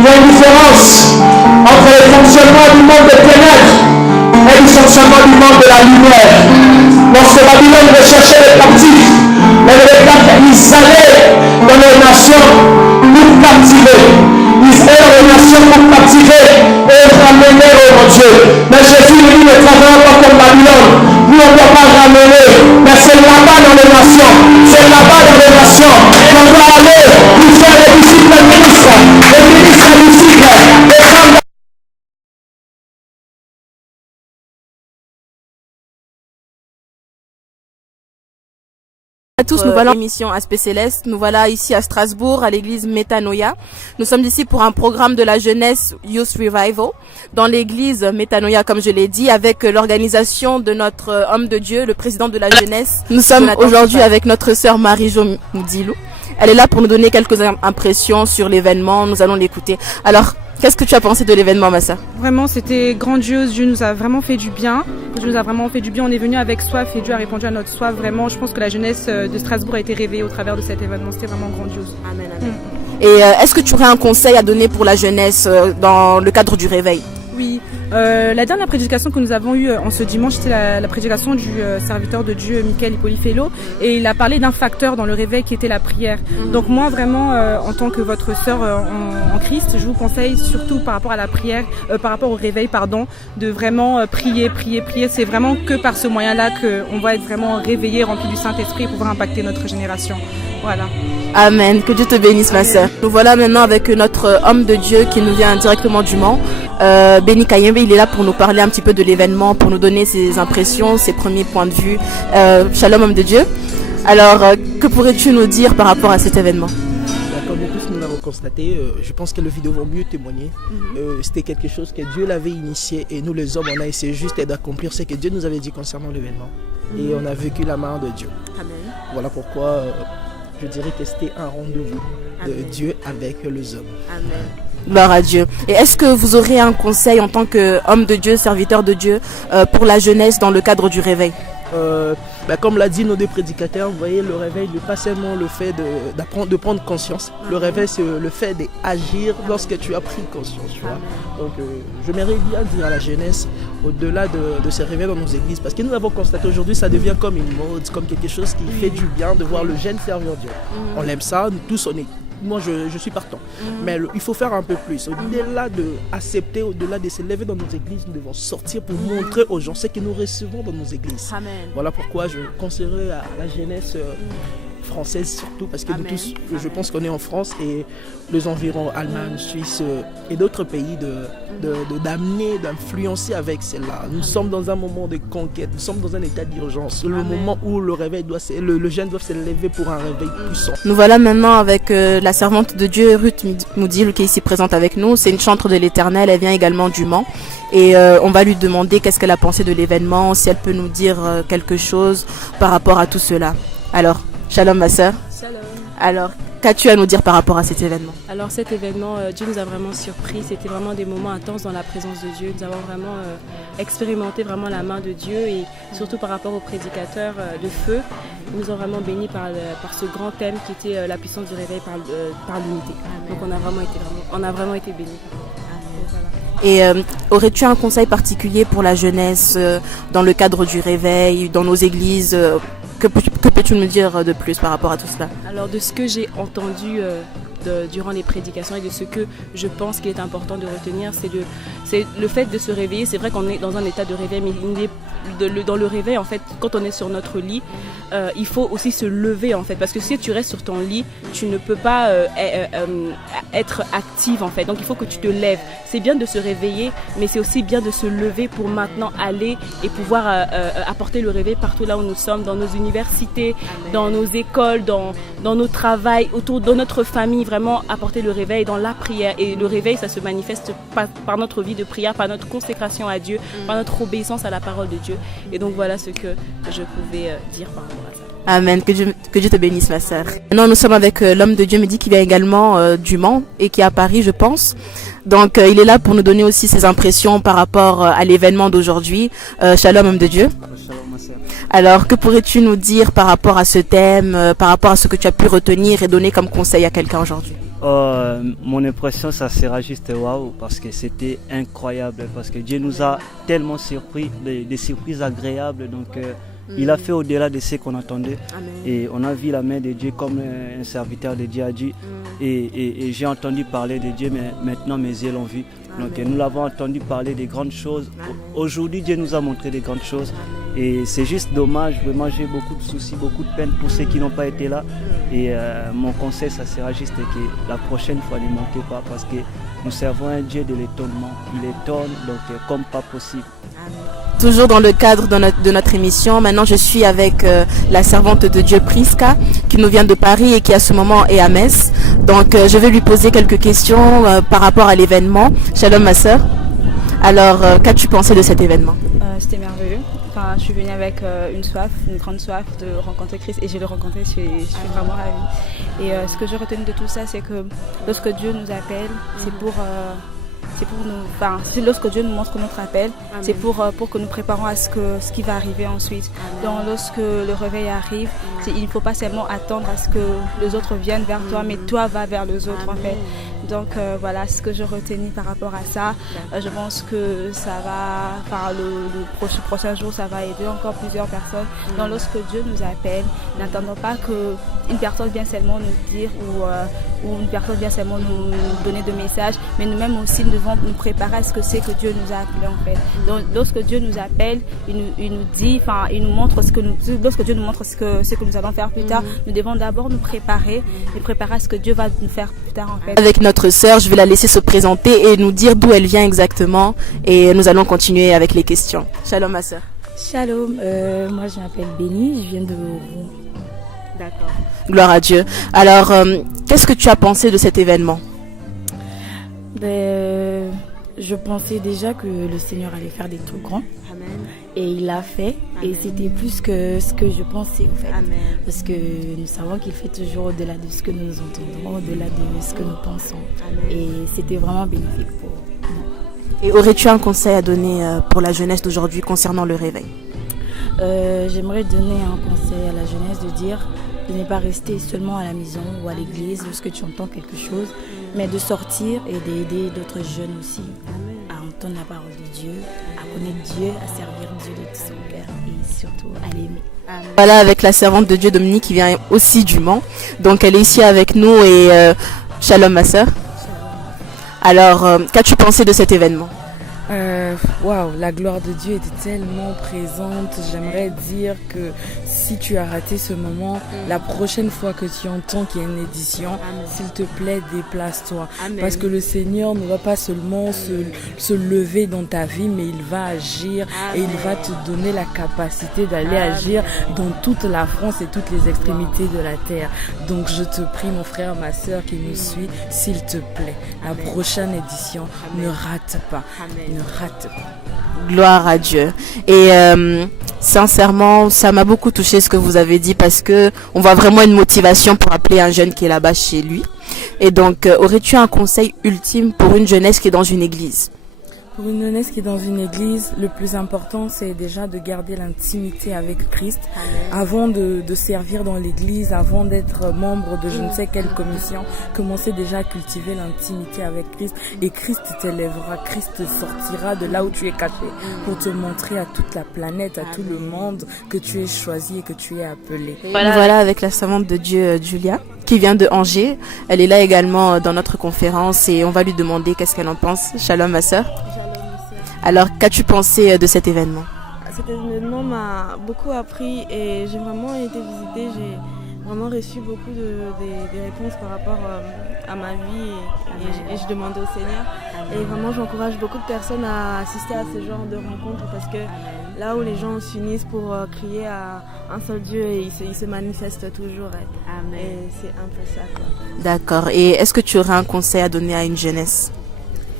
Il y a une différence entre le fonctionnement du monde des ténèbres et le fonctionnement du monde de la lumière. Lorsque Babylone recherchait les captifs, ils allaient dans les nations pour captiver. Ils allaient dans les nations pour captiver et ramener au Dieu. Mais Jésus lui dit, ne travaillons pas comme Babylone. Nous on ne doit pas ramener. Mais c'est là-bas dans les nations. C'est là-bas dans les nations qu'on doit aller pour faire les disciples ministres. Les ministres disciples. Et comme à tous, nous voilà en émission Aspect Céleste. Nous voilà ici à Strasbourg, à l'église Métanoïa. Nous sommes ici pour un programme de la jeunesse Youth Revival dans l'église Métanoïa, comme je l'ai dit, avec l'organisation de notre homme de Dieu, le président de la jeunesse. Nous sommes aujourd'hui avec notre sœur Marie-Jo Moudilou. Elle est là pour nous donner quelques impressions sur l'événement. Nous allons l'écouter. Alors, qu'est-ce que tu as pensé de l'événement, Massa? Vraiment, c'était grandiose. Dieu nous a vraiment fait du bien. Dieu nous a vraiment fait du bien. On est venu avec soif et Dieu a répondu à notre soif. Vraiment, je pense que la jeunesse de Strasbourg a été réveillée au travers de cet événement. C'était vraiment grandiose. Amen, amen. Et est-ce que tu aurais un conseil à donner pour la jeunesse dans le cadre du réveil? Oui, la dernière prédication que nous avons eue en ce dimanche, c'était la prédication du serviteur de Dieu, Michael Hippolyfello, et il a parlé d'un facteur dans le réveil qui était la prière. Donc moi vraiment, en tant que votre sœur en Christ, je vous conseille surtout par rapport à la prière, par rapport au réveil, pardon, de vraiment prier. C'est vraiment que par ce moyen-là qu'on va être vraiment réveillé, rempli du Saint-Esprit et pouvoir impacter notre génération. Voilà. Amen. Que Dieu te bénisse, ma sœur. Nous voilà maintenant avec notre homme de Dieu qui nous vient directement du Mans. Béni Kayembe, il est là pour nous parler un petit peu de l'événement, pour nous donner ses impressions, ses premiers points de vue. Shalom, homme de Dieu. Alors, que pourrais-tu nous dire par rapport à cet événement? Comme nous tous nous l'avons constaté, je pense que le vidéo va mieux témoigner. C'était quelque chose que Dieu l'avait initié et nous les hommes, on a essayé juste d'accomplir ce que Dieu nous avait dit concernant l'événement. Et on a vécu la main de Dieu. Amen. Voilà pourquoi je dirais que c'était un rendez-vous de Dieu avec les hommes. Amen. Gloire à Dieu. Et est-ce que vous aurez un conseil en tant qu'homme de Dieu, serviteur de Dieu, pour la jeunesse dans le cadre du réveil? Comme l'a dit nos deux prédicateurs, vous voyez, le réveil n'est pas seulement le fait de prendre conscience. Le réveil, c'est le fait d'agir lorsque tu as pris conscience. Tu vois. Donc, j'aimerais bien dire à la jeunesse, au-delà de se réveiller dans nos églises, parce que nous l'avons constaté aujourd'hui, ça devient comme une mode, comme quelque chose qui fait du bien de voir le jeune servir Dieu. On aime ça, nous tous, on est. Moi, je suis partant. Mais il faut faire un peu plus. Au-delà d'accepter, au-delà de se lever dans nos églises, nous devons sortir pour montrer aux gens ce que nous recevons dans nos églises. Amen. Voilà pourquoi je conseillerais à la jeunesse française surtout, parce que nous tous, je pense qu'on est en France et les environs, Allemagne, Suisse et d'autres pays, d'amener, d'influencer avec celle-là. Nous sommes dans un moment de conquête, nous sommes dans un état d'urgence, le moment où le réveil le jeune doit se lever pour un réveil puissant. Nous voilà maintenant avec la servante de Dieu, Ruth Moudil, qui est ici présente avec nous. C'est une chantre de l'Éternel, elle vient également du Mans. Et on va lui demander qu'est-ce qu'elle a pensé de l'événement, si elle peut nous dire quelque chose par rapport à tout cela. Alors, shalom ma sœur. Shalom. Alors, qu'as-tu à nous dire par rapport à cet événement? Alors cet événement, Dieu nous a vraiment surpris. C'était vraiment des moments intenses dans la présence de Dieu. Nous avons vraiment expérimenté vraiment la main de Dieu et surtout par rapport aux prédicateurs de feu. Ils nous ont vraiment bénis par ce grand thème qui était la puissance du réveil par l'unité. Donc on a vraiment été bénis. Et aurais-tu un conseil particulier pour la jeunesse dans le cadre du réveil, dans nos églises? Que peux-tu me dire de plus par rapport à tout cela? Alors de ce que j'ai entendu durant les prédications et de ce que je pense qu'il est important de retenir, c'est le fait de se réveiller. C'est vrai qu'on est dans un état de réveil, mais dans le réveil, en fait, quand on est sur notre lit, il faut aussi se lever, en fait, parce que si tu restes sur ton lit, tu ne peux pas être active, en fait. Donc il faut que tu te lèves. C'est bien de se réveiller, mais c'est aussi bien de se lever pour maintenant aller et pouvoir apporter le réveil partout là où nous sommes, dans nos universités, dans nos écoles, dans nos travails, dans notre famille, vraiment apporter le réveil dans la prière. Et le réveil, ça se manifeste par notre vie de prière, par notre consécration à Dieu, par notre obéissance à la parole de Dieu. Et donc voilà ce que je pouvais dire par rapport à ça. Amen, que Dieu te bénisse ma sœur. Maintenant nous sommes avec l'homme de Dieu Mehdi qui vient également du Mans et qui est à Paris je pense. Donc il est là pour nous donner aussi ses impressions par rapport à l'événement d'aujourd'hui. Shalom homme de Dieu. Shalom ma sœur. Alors que pourrais-tu nous dire par rapport à ce thème, par rapport à ce que tu as pu retenir et donner comme conseil à quelqu'un aujourd'hui? Mon impression, ça sera juste waouh, parce que c'était incroyable, parce que Dieu nous a tellement surpris, des surprises agréables, donc il a fait au-delà de ce qu'on attendait. Amen. Et on a vu la main de Dieu comme un serviteur de Dieu a dit, et j'ai entendu parler de Dieu, mais maintenant mes yeux l'ont vu. Donc nous l'avons entendu parler des grandes choses. Aujourd'hui, Dieu nous a montré des grandes choses. Et c'est juste dommage, vraiment j'ai beaucoup de soucis, beaucoup de peine pour ceux qui n'ont pas été là. Et mon conseil, ça sera juste que la prochaine fois, ne manquez pas, parce que nous servons un Dieu de l'étonnement. Il étonne, donc comme pas possible. Toujours dans le cadre de notre émission, maintenant je suis avec la servante de Dieu Priska, qui nous vient de Paris et qui à ce moment est à Metz. Donc je vais lui poser quelques questions par rapport à l'événement. Shalom ma sœur. Alors qu'as-tu pensé de cet événement? C'était merveilleux. Enfin, je suis venue avec une grande soif de rencontrer Christ, et je l'ai rencontré, je suis vraiment ravie. Et ce que j'ai retenu de tout ça, c'est que lorsque Dieu nous appelle, c'est pour nous, enfin, c'est lorsque Dieu nous montre notre appel, c'est pour que nous préparons à ce qui va arriver ensuite. Donc lorsque le réveil arrive, il ne faut pas seulement attendre à ce que les autres viennent vers toi, mais toi va vers les autres en fait. Donc voilà ce que je retenais par rapport à ça. Je pense que ça va, enfin le prochain jour, ça va aider encore plusieurs personnes. Donc lorsque Dieu nous appelle, n'attendons pas qu'une personne vienne seulement nous dire ou une personne vient seulement nous donner des messages, mais nous-mêmes aussi nous devons nous préparer à ce que c'est que Dieu nous a appelés en fait. Donc lorsque Dieu nous appelle, il nous dit, enfin il nous montre lorsque Dieu nous montre ce que nous allons faire plus tard, nous devons d'abord nous préparer à ce que Dieu va nous faire plus tard en fait. Avec notre sœur, je vais la laisser se présenter et nous dire d'où elle vient exactement, et nous allons continuer avec les questions. Shalom ma sœur. Shalom, moi je m'appelle Béni, je viens de Rouen. D'accord. Gloire à Dieu. Alors, qu'est-ce que tu as pensé de cet événement? Je pensais déjà que le Seigneur allait faire des trucs grands. Amen. Et il l'a fait. Amen. Et c'était plus que ce que je pensais en fait. Amen. Parce que nous savons qu'il fait toujours au-delà de ce que nous entendons, au-delà de ce que nous pensons. Amen. Et c'était vraiment bénéfique pour nous. Et aurais-tu un conseil à donner pour la jeunesse d'aujourd'hui concernant le réveil? J'aimerais donner un conseil à la jeunesse de dire de ne pas rester seulement à la maison ou à l'église lorsque tu entends quelque chose, mais de sortir et d'aider d'autres jeunes aussi à entendre la parole de Dieu, à connaître Dieu, à servir Dieu de tout son cœur et surtout à l'aimer. Voilà, avec la servante de Dieu Dominique qui vient aussi du Mans. Donc elle est ici avec nous et shalom ma sœur. Alors, qu'as-tu pensé de cet événement? Waouh, la gloire de Dieu était tellement présente. J'aimerais dire que si tu as raté ce moment, la prochaine fois que tu entends qu'il y a une édition, s'il te plaît, déplace-toi. Parce que le Seigneur ne va pas seulement se lever dans ta vie, mais il va agir et il va te donner la capacité d'aller agir dans toute la France et toutes les extrémités de la terre. Donc je te prie, mon frère, ma soeur qui nous suit, s'il te plaît, la prochaine édition, ne rate pas. Ne rate pas. Gloire à Dieu. Et sincèrement, ça m'a beaucoup touché ce que vous avez dit, parce que on voit vraiment une motivation pour appeler un jeune qui est là-bas chez lui. Et donc, aurais-tu un conseil ultime pour une jeunesse qui est dans une église? Pour une jeunesse qui est dans une église, le plus important, c'est déjà de garder l'intimité avec Christ. Avant de servir dans l'église, avant d'être membre de je ne sais quelle commission, commencez déjà à cultiver l'intimité avec Christ. Et Christ t'élèvera, Christ te sortira de là où tu es caché pour te montrer à toute la planète, à tout le monde que tu es choisi et que tu es appelé. Voilà avec la servante de Dieu, Julia, qui vient de Angers. Elle est là également dans notre conférence et on va lui demander qu'est-ce qu'elle en pense. Shalom ma sœur. Alors, qu'as-tu pensé de cet événement? Cet événement m'a beaucoup appris et j'ai vraiment été visitée. J'ai vraiment reçu beaucoup des réponses par rapport à ma vie et je demandais au Seigneur. Et vraiment, j'encourage beaucoup de personnes à assister à ce genre de rencontres, parce que là où les gens s'unissent pour crier à un seul Dieu, il se manifeste toujours. Et c'est un peu ça, quoi. D'accord. Et est-ce que tu aurais un conseil à donner à une jeunesse?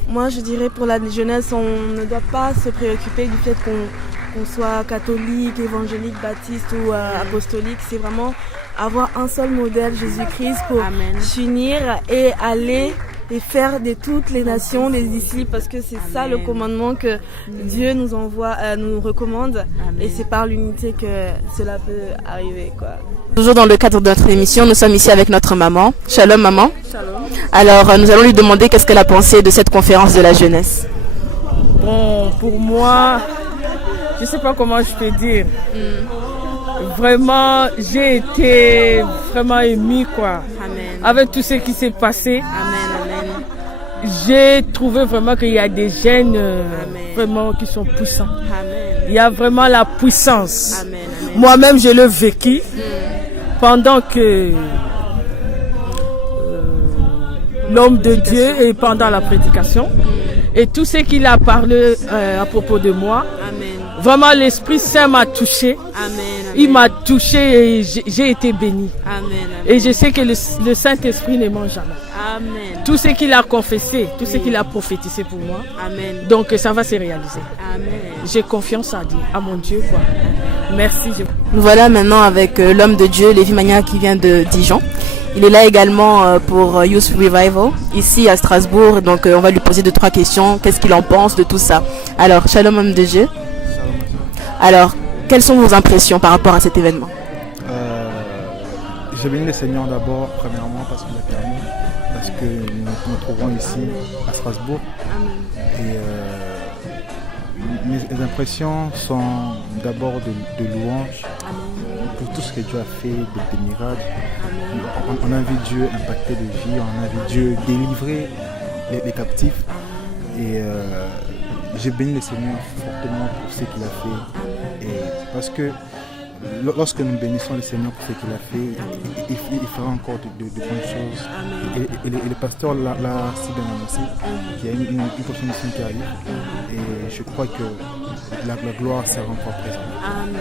Moi, je dirais pour la jeunesse, on ne doit pas se préoccuper du fait qu'on soit catholique, évangélique, baptiste ou apostolique. C'est vraiment avoir un seul modèle, Jésus-Christ, pour s'unir et aller et faire de toutes les nations des disciples, parce que c'est ça le commandement que Dieu nous envoie, nous recommande. Et c'est par l'unité que cela peut arriver, quoi. Toujours dans le cadre de notre émission, nous sommes ici avec notre maman. Shalom maman. Shalom. Alors, nous allons lui demander qu'est-ce qu'elle a pensé de cette conférence de la jeunesse. Bon, pour moi, je ne sais pas comment je peux dire. Vraiment, j'ai été vraiment émue, quoi. Amen. Avec tout ce qui s'est passé. Amen, amen. J'ai trouvé vraiment qu'il y a des jeunes vraiment qui sont puissants. Amen. Il y a vraiment la puissance. Amen, amen. Moi-même, je l'ai vécu pendant que l'homme de Dieu et pendant la prédication. Et tout ce qu'il a parlé à propos de moi. Amen. Vraiment, l'Esprit Saint m'a touché. Amen. Il m'a touché et j'ai été béni. Amen. Et je sais que le Saint-Esprit ne ment jamais. Amen. Tout ce qu'il a confessé, tout ce qu'il a prophétisé pour moi. Amen. Donc ça va se réaliser. Amen. J'ai confiance à Dieu, à mon Dieu, quoi. Merci. Nous voilà maintenant avec l'homme de Dieu, Lévi Magna, qui vient de Dijon. Il est là également pour Youth Revival, ici à Strasbourg. Donc on va lui poser 2-3 questions. Qu'est-ce qu'il en pense de tout ça? Alors, shalom homme de Dieu. Alors, quelles sont vos impressions par rapport à cet événement? Je bénis le Seigneur d'abord, premièrement, parce qu'il a permis, parce que nous nous trouvons ici à Strasbourg. Et mes impressions sont d'abord de louange pour tout ce que Dieu a fait, des miracles. On a vu Dieu impacter des vies, on a vu Dieu délivrer les captifs. Et j'ai béni le Seigneur fortement pour ce qu'il a fait. Et parce que lorsque nous bénissons le Seigneur pour ce qu'il a fait, il fera encore de bonnes choses. Et le pasteur l'a si bien annoncé qu'il y a une prochaine mission qui arrive. Et je crois que la gloire sera encore présente. Amen.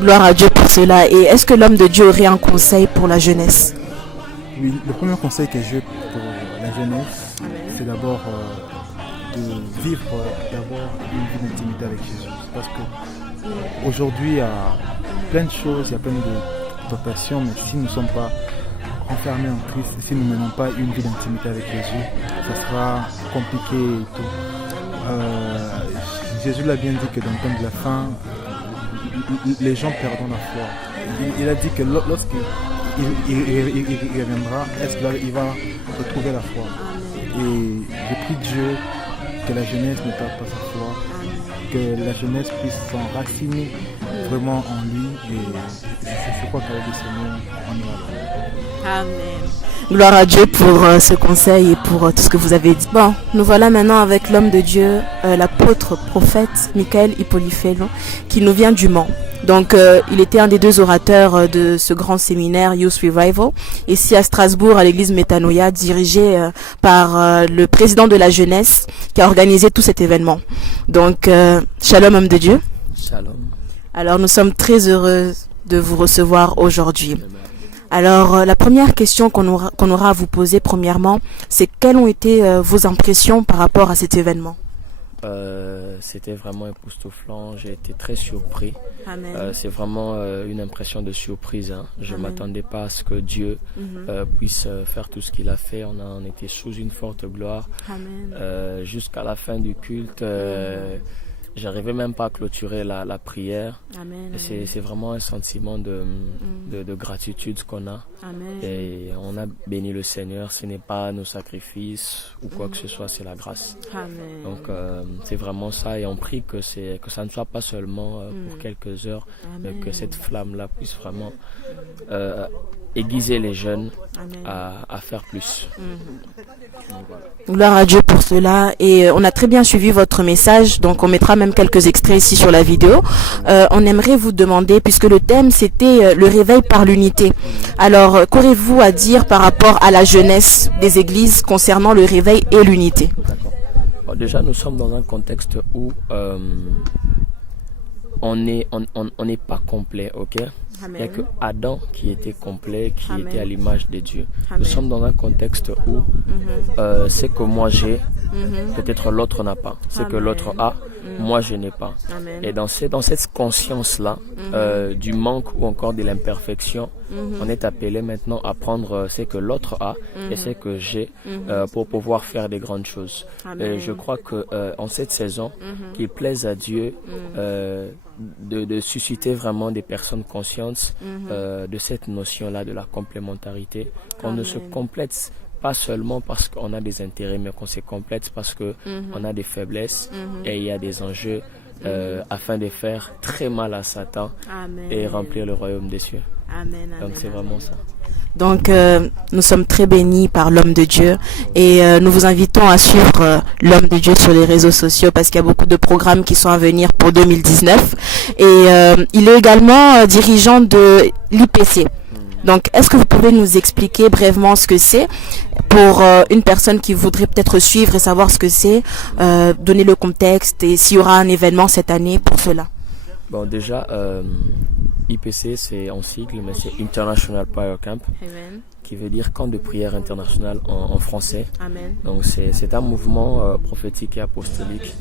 Gloire à Dieu pour cela. Et est-ce que l'homme de Dieu aurait un conseil pour la jeunesse? Oui, le premier conseil que j'ai pour la jeunesse, c'est d'abord de vivre d'abord une vie d'intimité avec Jésus. Parce qu'aujourd'hui, il y a plein de choses, il y a plein de tentations, mais si nous ne sommes pas enfermés en Christ, si nous ne menons pas une vie d'intimité avec Jésus, ça sera compliqué et tout. Jésus l'a bien dit que dans le temps de la fin, les gens perdront la foi. Il a dit que lorsqu'il reviendra, il va retrouver la foi. Et je prie Dieu que la jeunesse ne perde pas sa foi, que la jeunesse puisse s'enraciner vraiment en lui. Et c'est quoi qu'avec le Seigneur, on y va. Amen. Gloire à Dieu pour ce conseil et pour tout ce que vous avez dit. Bon, nous voilà maintenant avec l'homme de Dieu, l'apôtre prophète Michael Hipolifelo, qui nous vient du Mans. Donc, il était un des 2 orateurs de ce grand séminaire Youth Revival, ici à Strasbourg, à l'église Metanoia, dirigé par le président de la jeunesse qui a organisé tout cet événement. Donc, shalom homme de Dieu. Shalom. Alors, nous sommes très heureux de vous recevoir aujourd'hui. Alors, la première question qu'on aura à vous poser premièrement, c'est quelles ont été vos impressions par rapport à cet événement? C'était vraiment époustouflant, j'ai été très surpris. C'est vraiment une impression de surprise. Hein. Je ne m'attendais pas à ce que Dieu puisse faire tout ce qu'il a fait. On était sous une forte gloire. Jusqu'à la fin du culte, j'arrivais même pas à clôturer la prière. C'est vraiment un sentiment de gratitude qu'on a. Amen. Et on a béni le Seigneur. Ce n'est pas nos sacrifices ou quoi que ce soit, c'est la grâce. Amen. Donc c'est vraiment ça. Et on prie que ça ne soit pas seulement pour quelques heures, mais que cette flamme-là puisse vraiment aiguiser les jeunes à faire plus. Donc, voilà. Gloire à Dieu pour cela. Et on a très bien suivi votre message. Donc on mettra même quelques extraits ici sur la vidéo. On aimerait vous demander, puisque le thème c'était le réveil par l'unité. Alors qu'aurez-vous à dire par rapport à la jeunesse des églises concernant le réveil et l'unité? Bon, déjà nous sommes dans un contexte où on n'est pas complet, ok? Il n'y a que Adam qui était complet, qui était à l'image de Dieu. Nous sommes dans un contexte où ce que moi j'ai, peut-être l'autre n'a pas. Ce que l'autre a, moi je n'ai pas. Et dans cette conscience-là, du manque ou encore de l'imperfection, on est appelé maintenant à prendre ce que l'autre a et ce que j'ai pour pouvoir faire des grandes choses. Et je crois que en cette saison, qu'il plaise à Dieu de susciter vraiment des personnes conscientes de cette notion-là de la complémentarité, qu'on ne se complète pas seulement parce qu'on a des intérêts, mais qu'on se complète parce qu'on a des faiblesses et il y a des enjeux afin de faire très mal à Satan et remplir le royaume des cieux. Donc c'est vraiment ça. Donc nous sommes très bénis par l'homme de Dieu et nous vous invitons à suivre l'homme de Dieu sur les réseaux sociaux parce qu'il y a beaucoup de programmes qui sont à venir pour 2019 et il est également dirigeant de l'IPC. Donc est-ce que vous pouvez nous expliquer brièvement ce que c'est pour une personne qui voudrait peut-être suivre et savoir ce que c'est, donner le contexte et s'il y aura un événement cette année pour cela? Bon, déjà, IPC, c'est en sigle, mais c'est International Prayer Camp, qui veut dire camp de prière international en français. Amen. Donc c'est un mouvement prophétique et apostolique.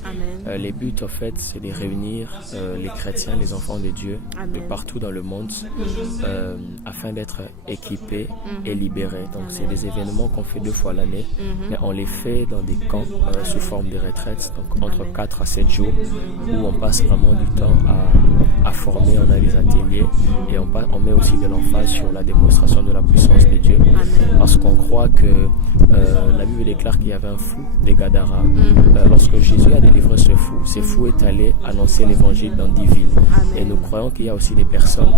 Les buts, en fait, c'est de réunir les chrétiens, les enfants de Dieu, de partout dans le monde, afin d'être équipés et libérés. Donc c'est des événements qu'on fait 2 fois l'année, mais on les fait dans des camps sous forme de retraites, donc entre 4 à 7 jours, où on passe vraiment du temps à former, on a des ateliers, et on met aussi de l'emphase sur la démonstration de la puissance de Dieu. Parce qu'on croit que la Bible déclare qu'il y avait un fou des Gadara. Lorsque Jésus a délivré ce fou est allé annoncer l'évangile dans 10 villes. Et nous croyons qu'il y a aussi des personnes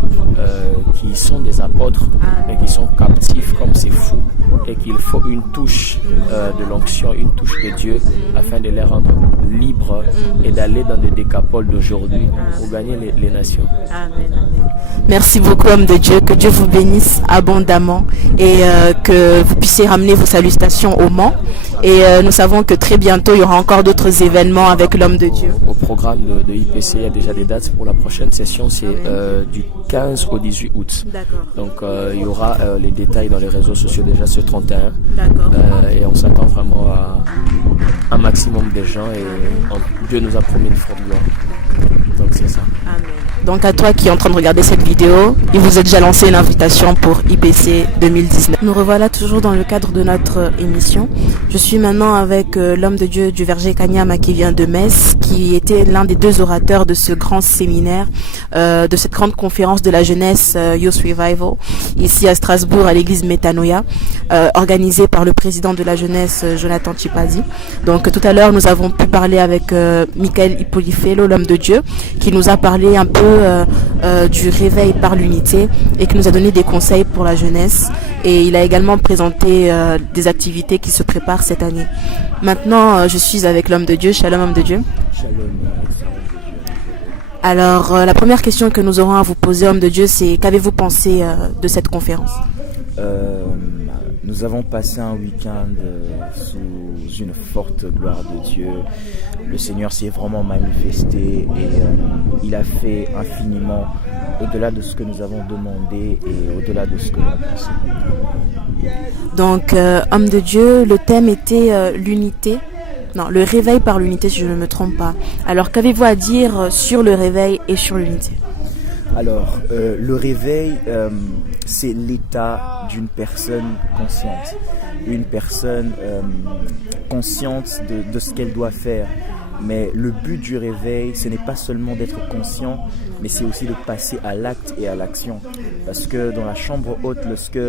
qui sont des apôtres, mais qui sont captifs comme ces fous, et qu'il faut une touche de l'onction, une touche de Dieu, afin de les rendre libres et d'aller dans des décapoles d'aujourd'hui pour gagner les nations. Merci beaucoup, homme de Dieu. Que Dieu vous bénisse abondamment et que vous puissiez ramener vos salutations au Mans. Et nous savons que très bientôt, il y aura encore d'autres événements avec l'homme de Dieu. Au programme de IPC, il y a déjà des dates pour la prochaine session. C'est du 15 au 18 août. D'accord. Donc, il y aura les détails dans les réseaux sociaux déjà ce 31. D'accord. Et on s'attend vraiment à un maximum de gens. Et Dieu nous a promis une forte gloire. Donc, c'est ça. Amen. Donc à toi qui es en train de regarder cette vidéo, il vous a déjà lancé une invitation pour IPC 2019. Nous revoilà toujours dans le cadre de notre émission. Je suis maintenant avec l'homme de Dieu du Verger Kanyama qui vient de Metz, qui était l'un des 2 orateurs de ce grand séminaire, de cette grande conférence de la jeunesse Youth Revival, ici à Strasbourg à l'église Metanoia, organisée par le président de la jeunesse Jonathan Chipazi. Donc tout à l'heure nous avons pu parler avec Michael Ipolifelo, l'homme de Dieu, qui nous a parlé un peu du réveil par l'unité et qui nous a donné des conseils pour la jeunesse, et il a également présenté des activités qui se préparent cette année. Maintenant je suis avec l'homme de Dieu. Shalom, homme de Dieu. Shalom. Alors la première question que nous aurons à vous poser, homme de Dieu, c'est qu'avez-vous pensé de cette conférence? Nous avons passé un week-end sous une forte gloire de Dieu. Le Seigneur s'est vraiment manifesté et il a fait infiniment au-delà de ce que nous avons demandé et au-delà de ce que l'on pensait. Donc, homme de Dieu, le thème était l'unité. Non, le réveil par l'unité, si je ne me trompe pas. Alors, qu'avez-vous à dire sur le réveil et sur l'unité? Alors, le réveil, c'est l'état d'une personne consciente. Une personne consciente de ce qu'elle doit faire. Mais le but du réveil, ce n'est pas seulement d'être conscient, mais c'est aussi de passer à l'acte et à l'action. Parce que dans la chambre haute, lorsque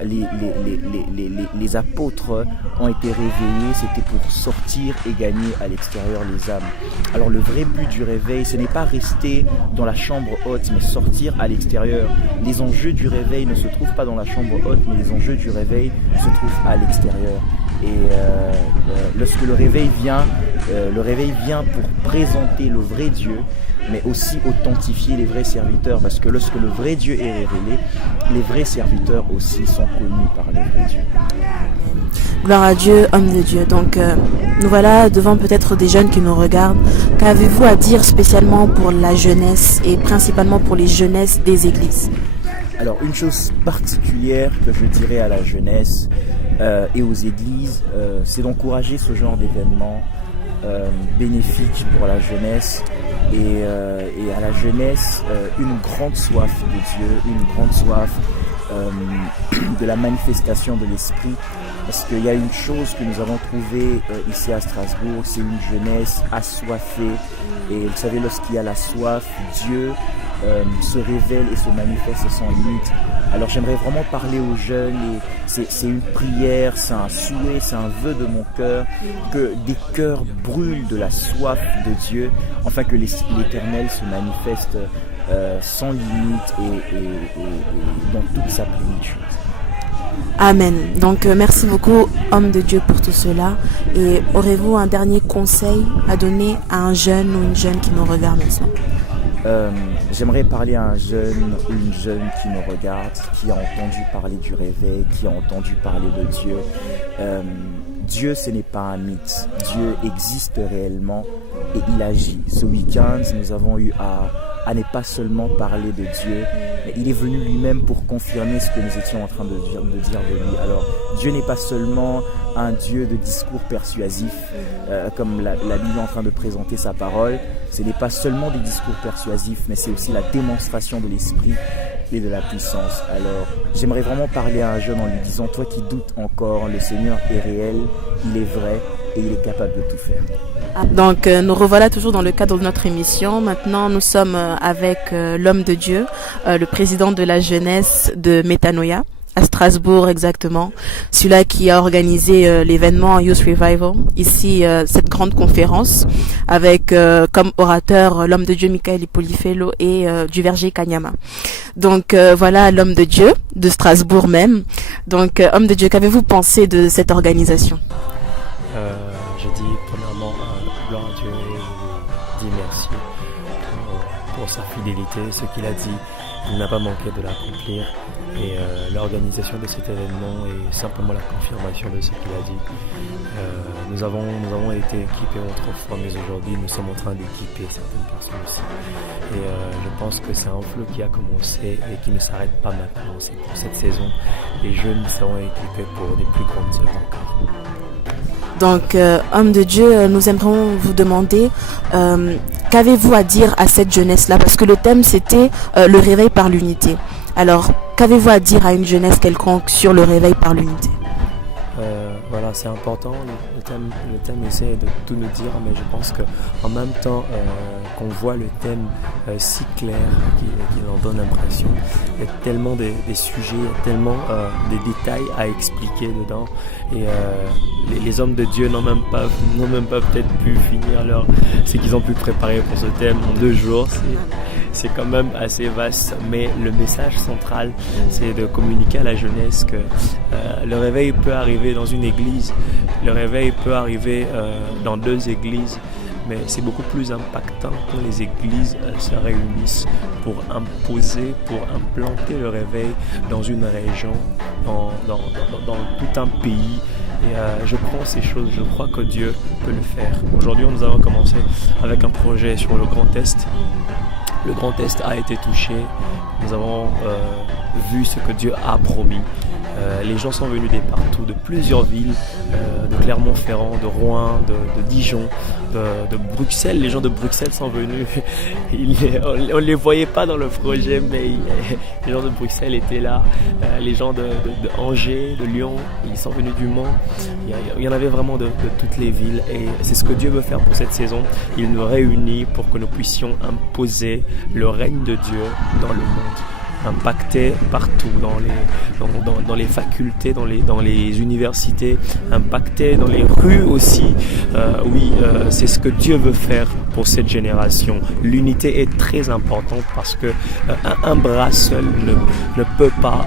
les apôtres ont été réveillés, c'était pour sortir et gagner à l'extérieur les âmes. Alors le vrai but du réveil, ce n'est pas rester dans la chambre haute, mais sortir à l'extérieur. Les enjeux du réveil ne se trouvent pas dans la chambre haute, mais les enjeux du réveil se trouvent à l'extérieur. Et lorsque le réveil vient pour présenter le vrai Dieu, mais aussi authentifier les vrais serviteurs, parce que lorsque le vrai Dieu est révélé, les vrais serviteurs aussi sont connus par les vrais dieux. Gloire à Dieu, homme de Dieu. Donc nous voilà devant peut-être des jeunes qui nous regardent. Qu'avez-vous à dire spécialement pour la jeunesse et principalement pour les jeunesses des églises? Alors une chose particulière que je dirais à la jeunesse et aux églises, c'est d'encourager ce genre d'événements bénéfiques pour la jeunesse et à la jeunesse une grande soif de Dieu, une grande soif de la manifestation de l'esprit, Parce qu'il y a une chose que nous avons trouvée ici à Strasbourg, c'est une jeunesse assoiffée. Et vous savez, lorsqu'il y a la soif, Dieu se révèle et se manifeste sans limite. Alors j'aimerais vraiment parler aux jeunes, et c'est une prière, c'est un souhait, c'est un vœu de mon cœur, que des cœurs brûlent de la soif de Dieu, afin que l'Éternel se manifeste sans limite et dans toute sa plénitude. Amen. Donc merci beaucoup, homme de Dieu, pour tout cela. Et aurez-vous un dernier conseil à donner à un jeune ou une jeune qui nous regarde maintenant? J'aimerais parler à un jeune ou une jeune qui me regarde, qui a entendu parler du réveil, qui a entendu parler de Dieu. Dieu, ce n'est pas un mythe. Dieu existe réellement et il agit. Ce week-end, nous avons eu à ne pas seulement parler de Dieu, mais il est venu lui-même pour confirmer ce que nous étions en train de dire de lui. Alors, Dieu n'est pas seulement un Dieu de discours persuasif, comme la Bible est en train de présenter sa parole. Ce n'est pas seulement des discours persuasifs, mais c'est aussi la démonstration de l'esprit et de la puissance. Alors, j'aimerais vraiment parler à un jeune en lui disant, toi qui doutes encore, le Seigneur est réel, il est vrai et il est capable de tout faire. Donc nous revoilà toujours dans le cadre de notre émission. Maintenant nous sommes avec l'homme de Dieu, le président de la jeunesse de Metanoia, à Strasbourg exactement, celui-là qui a organisé l'événement Youth Revival, ici cette grande conférence avec comme orateur l'homme de Dieu Michael Ipolifelo et du verger Kanyama. Donc voilà l'homme de Dieu de Strasbourg même. Donc homme de Dieu, qu'avez-vous pensé de cette organisation? Je dis premièrement gloire à Dieu et je dis merci pour sa fidélité, ce qu'il a dit, il n'a pas manqué de l'accomplir et l'organisation de cet événement est simplement la confirmation de ce qu'il a dit. Nous avons été équipés autrefois, mais aujourd'hui nous sommes en train d'équiper certaines personnes aussi. Et je pense que c'est un flot qui a commencé et qui ne s'arrête pas maintenant. C'est pour cette saison, les jeunes seront équipés pour des plus grandes œuvres encore. Donc, homme de Dieu, nous aimerions vous demander, qu'avez-vous à dire à cette jeunesse-là? Parce que le thème, c'était le réveil par l'unité. Alors, qu'avez-vous à dire à une jeunesse quelconque sur le réveil par l'unité? Voilà, c'est important, le thème essaie de tout nous dire, mais je pense qu'en même temps qu'on voit le thème si clair qu'il en donne l'impression, il y a tellement des sujets, il y a tellement des détails à expliquer dedans, et les hommes de Dieu n'ont même pas peut-être pu finir ce qu'ils ont pu préparer pour ce thème en 2 jours. C'est quand même assez vaste, mais le message central, c'est de communiquer à la jeunesse que le réveil peut arriver dans une église, le réveil peut arriver dans 2 églises, mais c'est beaucoup plus impactant quand les églises se réunissent pour imposer, pour implanter le réveil dans une région, dans tout un pays. Et je prends ces choses, je crois que Dieu peut le faire. Aujourd'hui, nous avons commencé avec un projet sur le Grand Est. Le Grand Est a été touché, nous avons vu ce que Dieu a promis. Les gens sont venus de partout, de plusieurs villes, de Clermont-Ferrand, de Rouen, de Dijon, de Bruxelles. Les gens de Bruxelles sont venus, on ne les voyait pas dans le projet, mais les gens de Bruxelles étaient là. Les gens de Angers, de Lyon, ils sont venus du Mans. Il y en avait vraiment de toutes les villes, et c'est ce que Dieu veut faire pour cette saison. Il nous réunit pour que nous puissions imposer le règne de Dieu dans le monde. Impacté partout, dans les facultés, dans les universités, impacté dans les rues aussi. C'est ce que Dieu veut faire pour cette génération. L'unité est très importante parce que un bras seul ne peut pas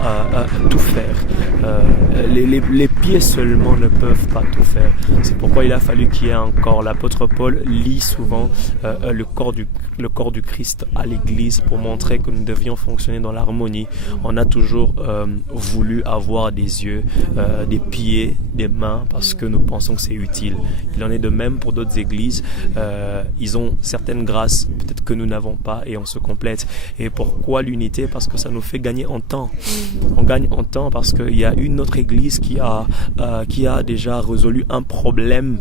tout faire. Les pieds seulement ne peuvent pas tout faire. C'est pourquoi il a fallu qu'il y ait encore. L'apôtre Paul lit souvent le corps du Christ à l'église pour montrer que nous devions fonctionner dans l'harmonie. On a toujours voulu avoir des yeux, des pieds, des mains parce que nous pensons que c'est utile. Il en est de même pour d'autres églises. Ils ont certaines grâces peut-être que nous n'avons pas et on se complète. Et pourquoi l'unité? Parce que ça nous fait gagner en temps. On gagne en temps parce qu'il y a une autre église qui a déjà résolu un problème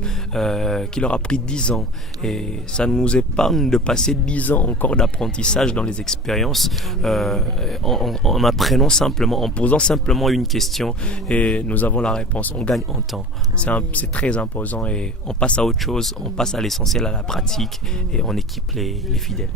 qui leur a pris 10 ans. Et ça nous épargne de passer 10 ans encore d'apprentissage dans les expériences en apprenant simplement, en posant simplement une question et nous avons la réponse. On gagne en temps. C'est très imposant et on passe à autre chose, on passe à l'essentiel, à la pratique et on équipe les fidèles.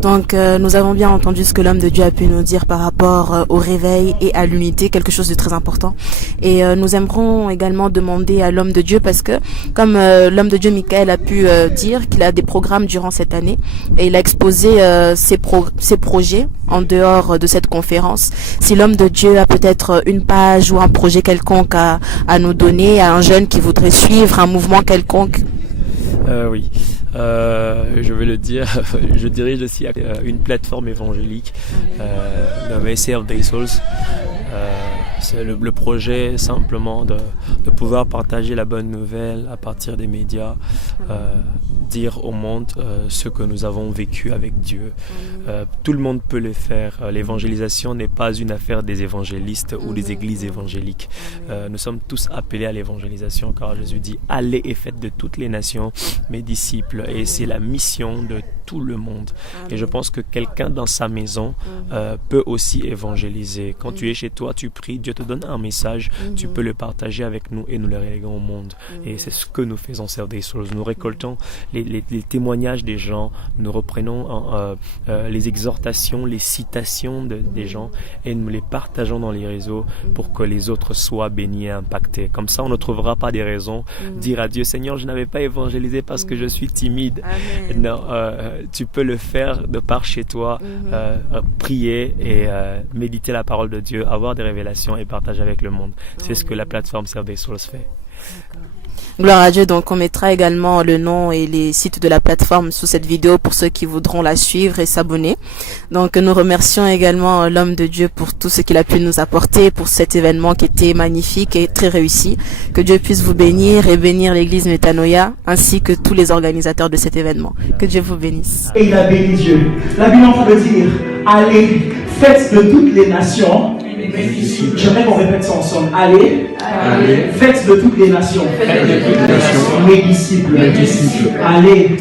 Donc nous avons bien entendu ce que l'homme de Dieu a pu nous dire par rapport au réveil et à l'unité, quelque chose de très important. Et nous aimerons également demander à l'homme de Dieu, parce que comme l'homme de Dieu Michael a pu dire qu'il a des programmes durant cette année et il a exposé ses projets en dehors de cette conférence. Si l'homme de Dieu a peut-être une page ou un projet quelconque à nous donner, à un jeune qui voudrait suivre un mouvement quelconque. Oui, je vais le dire, je dirige aussi une plateforme évangélique nommée Save the Souls. C'est le projet simplement de pouvoir partager la bonne nouvelle à partir des médias, dire au monde ce que nous avons vécu avec Dieu. Tout le monde peut le faire. L'évangélisation n'est pas une affaire des évangélistes ou des églises évangéliques. Nous sommes tous appelés à l'évangélisation, car Jésus dit « Allez et faites de toutes les nations mes disciples ». Et c'est la mission de tout le monde. Et je pense que quelqu'un dans sa maison peut aussi évangéliser. Quand tu es chez toi, tu pries, Dieu te donne un message, tu peux le partager avec nous et nous le reléguons au monde. Et c'est ce que nous faisons, Save the Souls. Nous récoltons les témoignages des gens, nous reprenons les exhortations, les citations des gens et nous les partageons dans les réseaux pour que les autres soient bénis et impactés. Comme ça, on ne trouvera pas des raisons dire à Dieu, Seigneur, je n'avais pas évangélisé parce que je suis timide. Non, tu peux le faire de par chez toi, prier et méditer la parole de Dieu, avoir des révélations et partager avec le monde. C'est ce que la plateforme Save the Souls fait. Gloire à Dieu. Donc on mettra également le nom et les sites de la plateforme sous cette vidéo pour ceux qui voudront la suivre et s'abonner. Donc nous remercions également l'homme de Dieu pour tout ce qu'il a pu nous apporter pour cet événement qui était magnifique et très réussi. Que Dieu puisse vous bénir et bénir l'église Métanoïa ainsi que tous les organisateurs de cet événement. Que Dieu vous bénisse. Et il a béni Dieu. La Bible en train de dire, allez, faites de toutes les nations. J'aimerais qu'on répète ça ensemble. Allez, faites de toutes les nations mes disciples. Allez,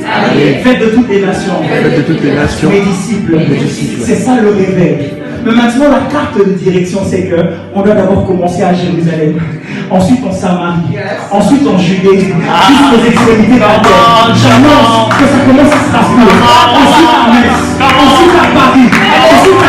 faites de toutes les nations mes disciples. C'est ça le réveil. Mais maintenant, la carte de direction, c'est que on doit d'abord commencer à Jérusalem, ensuite en Samarie, ensuite en Judée, jusqu'aux extrémités de la terre. J'annonce que ça commence à Strasbourg, ensuite à Metz, ensuite à Paris, ensuite